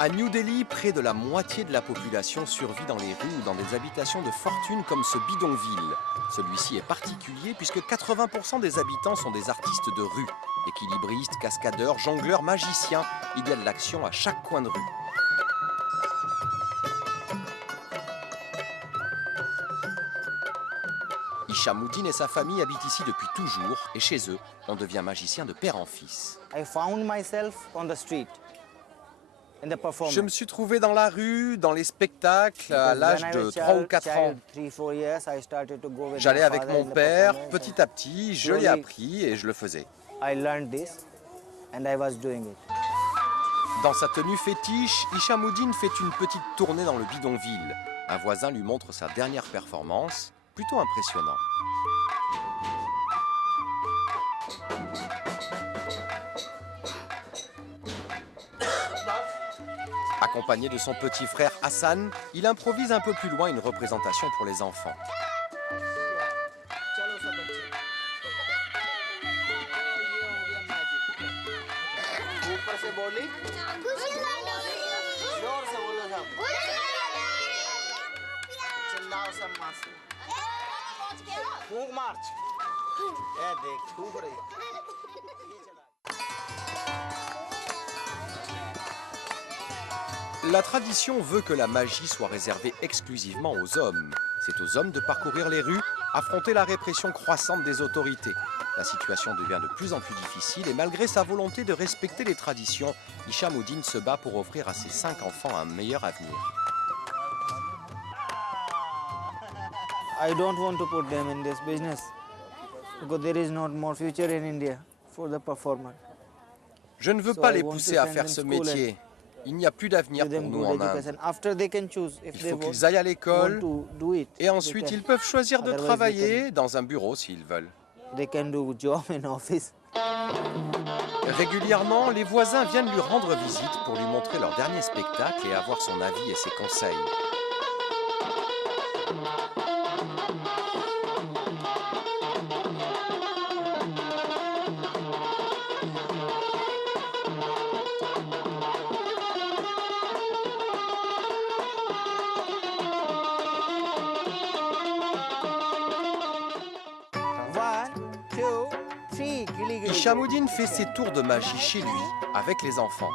À New Delhi, près de la moitié de la population survit dans les rues ou dans des habitations de fortune comme ce bidonville. Celui-ci est particulier puisque 80% des habitants sont des artistes de rue. Équilibristes, cascadeurs, jongleurs, magiciens, il y a de l'action à chaque coin de rue. Hishamuddin et sa famille habitent ici depuis toujours et chez eux, on devient magicien de père en fils. Je me suis trouvé dans la rue, dans les spectacles, à l'âge de 3 ou 4 ans. J'allais avec mon père, petit à petit, je l'ai appris et je le faisais. Dans sa tenue fétiche, Hishamuddin fait une petite tournée dans le bidonville. Un voisin lui montre sa dernière performance, plutôt impressionnant. Accompagné de son petit frère Hassan, il improvise un peu plus loin une représentation pour les enfants. La tradition veut que la magie soit réservée exclusivement aux hommes. C'est aux hommes de parcourir les rues, affronter la répression croissante des autorités. La situation devient de plus en plus difficile et malgré sa volonté de respecter les traditions, Hishamuddin se bat pour offrir à ses 5 enfants un meilleur avenir. I don't want to put them in this business because there is not more future in India for the performer. Je ne veux pas les pousser à faire ce métier. Il n'y a plus d'avenir pour nous en Inde. Il faut qu'ils aillent à l'école et ensuite ils peuvent choisir de travailler dans un bureau s'ils veulent. Régulièrement, les voisins viennent lui rendre visite pour lui montrer leur dernier spectacle et avoir son avis et ses conseils. Hishamuddin fait ses tours de magie chez lui, avec les enfants.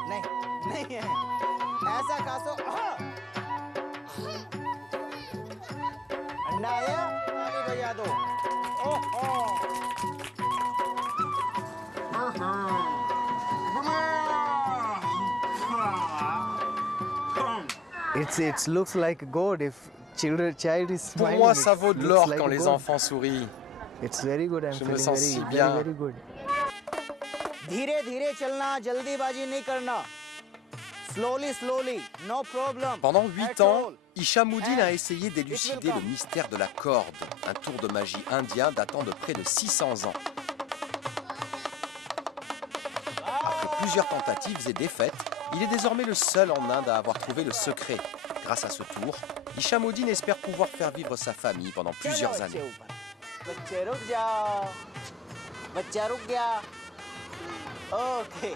It looks like God if child is smiling. Pour moi, ça vaut de l'or quand les enfants sourient. It's very good. Je me sens si bien. Very good. Pendant 8 ans, Hishamuddin a essayé d'élucider le mystère de la corde, un tour de magie indien datant de près de 600 ans. Après plusieurs tentatives et défaites, il est désormais le seul en Inde à avoir trouvé le secret. Grâce à ce tour, Hishamuddin espère pouvoir faire vivre sa famille pendant plusieurs années. Okay.